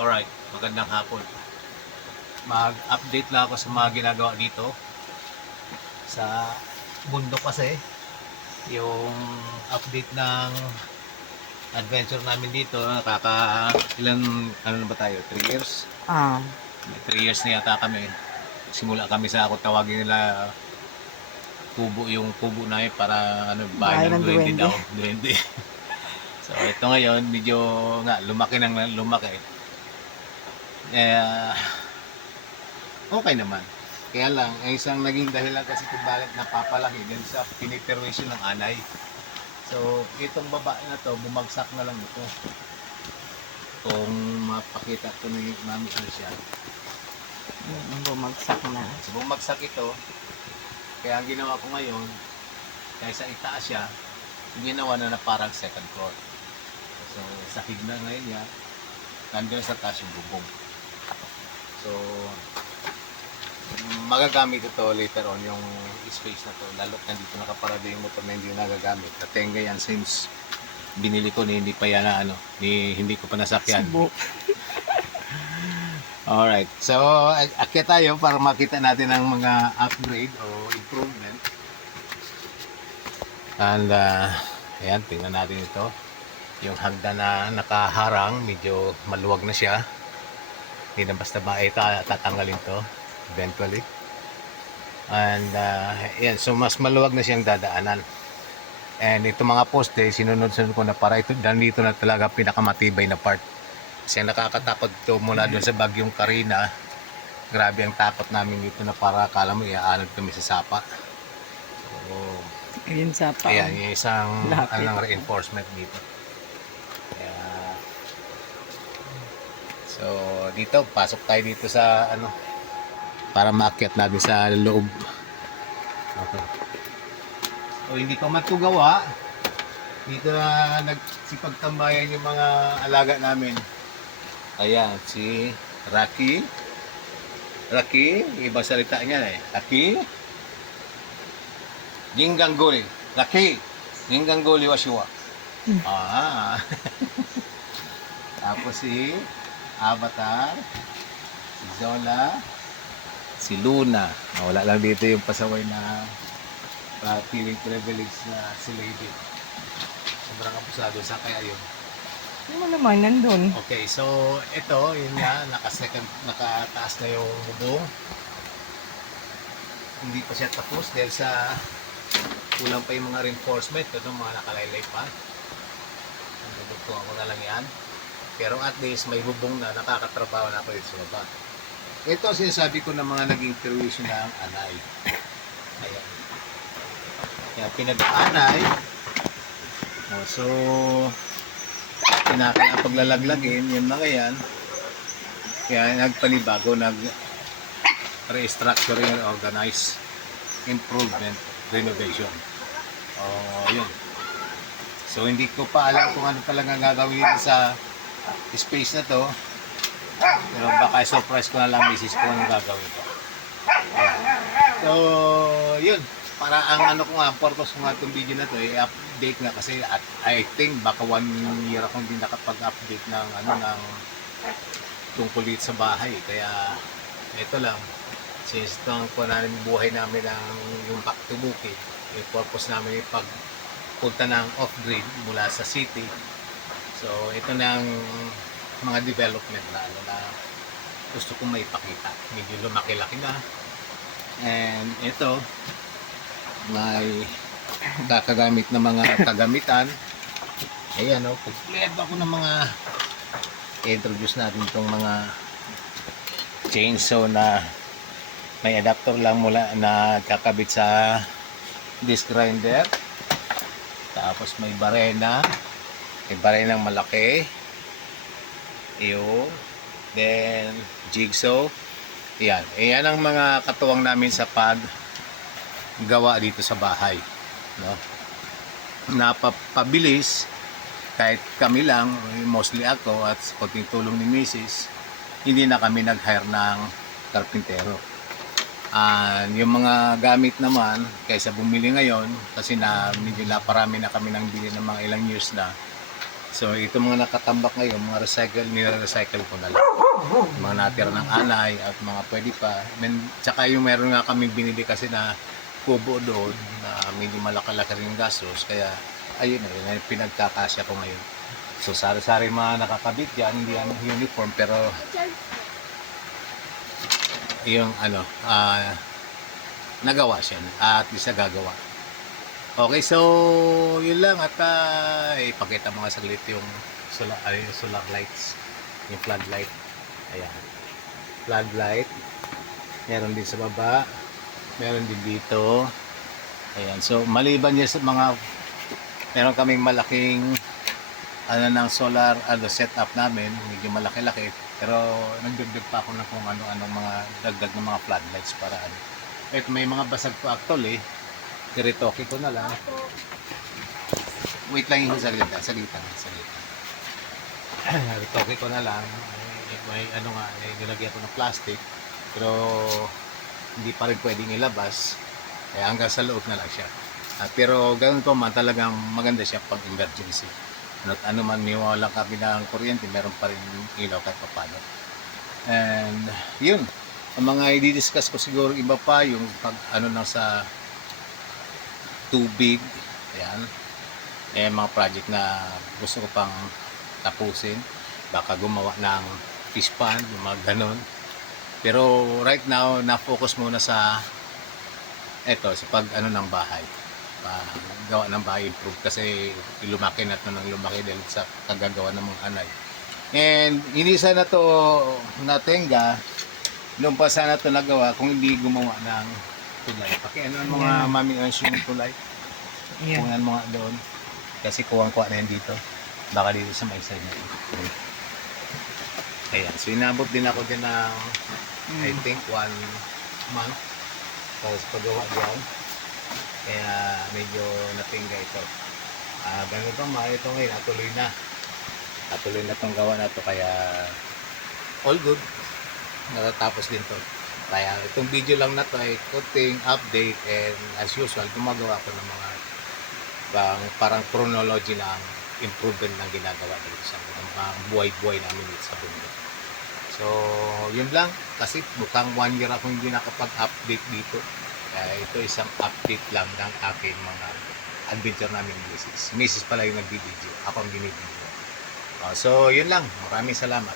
Alright, magandang hapon. Mag-update lang ako sa mga ginagawa dito sa bundok kasi. Yung update ng adventure namin dito, ilan, ano na ba tayo? 3 years? Ah, 3 years na yata kami. Simula kami sa, ako tawagin nila, kubo, yung kubo na yun para bahay ng duwende daw. Duwende. So ito ngayon, medyo nga, lumaki ng lumaki. Eh, okay naman. Kaya lang, ang isang naging dahilan kasi kung bakit napapalaki dahil sa piniperwisyo ng anay. So, itong babae na to, bumagsak na lang ito. Kung mapakita ko ni Mami siya. bumagsak na. So, bumagsak ito. Kaya ang ginawa ko ngayon, kaysa itaas siya, ginawa na parang second floor. So, sakig na ngayon niya, nandun sa taas yung bubong. So, magagamit ito later on yung space na to, lalo't nandito nakaparada yung motor na hindi nagagamit. Natenga yan since binili ko ni hindi pa yan na hindi ko pa nasakyan. Subo. Alright, so akyat tayo para makita natin ang mga upgrade o improvement. And ayan, tingnan natin ito. Yung hagdan na nakaharang, medyo maluwag na siya. Hindi na basta tatanggalin to eventually. And yan, so mas maluwag na siyang dadaanan. And ito mga poste, sinunod-sunod ko na para ito, dito na talaga pinakamatibay na part. Kasi nakakatakot ito mula doon sa bagyong Karina. Grabe ang takot namin dito na para akala mo iaanod kami sa sapa. So, Ayun sa pa. ayan, yung isang Lapit. reinforcement dito. Kaya, so dito, pasok tayo dito sa para maakyat natin sa loob. Okay. So hindi pa man ito gawa. Dito na nagsipagtambayan yung mga alaga namin. Ayan, si Rocky. Rocky, ibang salita niya eh. Rocky. Gingangguli. Rocky. Gingangguli washiwa. Ah. Tapos si Avatar. Si Zola. Si Luna. Wala lang dito yung pasaway na feeling privilege na si Lady. Sobrang abusado sa kaya yun. Ano naman nandun? Okay, so ito, yun nga, nakataas na yung bubong. Hindi pa siya tapos dahil sa kulang pa yung mga reinforcement. Ito, mga nakalaylay pa. Nagdudugtungan ko na lang yan. Pero at least may bubong na nakakatrabaho na ako dito sa baba. Ito ang sinasabi ko ng mga naging perwisyo na ang anay. Ayan. Kaya pinag-anay. So, pinakailangan paglalaglagin, yun na yan. Kaya nagpanibago, nag-restructuring, organize, improvement, renovation. Yun. So, hindi ko pa alam kung ano talaga gagawin dito sa space na to. Pero baka surprise ko na lang misis ko anong gagawin ko. So, yun. Para ang ko nga, purpose ko nga itong video na to, i-update nga kasi at I think baka 1 year akong hindi nakapag-update ng ng tungkol dito sa bahay. Kaya ito lang, since itong namin buhay namin yung back to bukid, yung purpose namin yung pagpunta ng off-grid mula sa city. So, ito na ang mga development na gusto kong maipakita. Medyo lumaki-laki na. And ito, may kakagamit na mga kagamitan. Ayan o, kompleto ako ng mga introduce natin itong mga chainsaw na may adapter lang mula na kakabit sa disc grinder. Tapos may barena. May barenang malaki. Then jigsaw. Ayan ang mga katuwang namin sa paggawa dito sa bahay, no? Napapabilis kahit kami lang, mostly ako at konting tulong ni Mrs. Hindi na kami nag-hire ng karpintero. Yung mga gamit naman, kaysa bumili ngayon kasi medyo naparami na kami nang bili ng mga ilang years na. So ito mga nakatambak ngayon, mga nire-recycle ko na lang. Mga natira ng anay at mga pwede pa. Tsaka yung meron nga kami binili kasi na kubo doon na medyo malaki-laki rin yung gastos. Kaya ayun na yun, pinagkakasya ko ngayon. So sari-sari mga nakakabit yan, hindi yan uniform pero yung nagawa siya at isa gagawa. Okay, so yun lang at ipakita mo nga saglit yung solar lights, yung floodlight. Ayan, floodlight. Meron din sa baba, meron din dito. Ayan, so maliban niya sa meron kaming malaking ng solar setup namin, medyo malaki-laki, pero nagdagdag pa ako ng kung ano-anong mga dagdag ng mga floodlights para Ito may mga basag pa actually. Tiritoke ko na lang. Wait lang yung salita. Ritoke ko na lang. May nilagyan ko ng plastic. Pero hindi pa rin pwedeng ilabas. Kaya hanggang sa loob na lang siya. Pero ganoon pa man, talagang maganda siya pag emergency. Ano man niwala kami ng kuryente, meron pa rin ilaw kahit paano. And yun, ang mga i-discuss ko siguro iba pa yung pag sa tubig. Ayan. Mga project na gusto ko pang tapusin. Baka gumawa ng fish pond, yung mga ganon. Pero right now, na-focus muna sa sa pag ng bahay. Gawa ng bahay, improve kasi lumaki na ito ng lumaki dahil sa kagagawa ng mga anay. And hindi sana to natenga nung pa sana to nagawa kung hindi gumawa ng tulay. Pakianuan mo nga mami yung tulay. Kunan mo nga doon. Kasi kuwang-kuwa na yan dito. Baka dito sa may side na ito. Ayan. So inabot din ako din ng I think 1 month. Tapos paggawa dyan. Kaya medyo natingga ito. Ganun pa ito ngayon. Natuloy na. Natuloy na itong gawa na ito. Kaya all good. Natatapos din to. Kaya itong video lang na to ay kunting update and as usual gumagawa ko ng mga parang chronology ng improvement ng ginagawa dito sa mga buhay-buhay namin dito sa bundok. So yun lang kasi mukhang 1 year ako hindi nakapag-update dito. Kaya ito isang update lang ng aking mga adventure namin ni Mrs. Mrs. pala yung nagbibideo. Ako ang binibideo. So yun lang. Maraming salamat.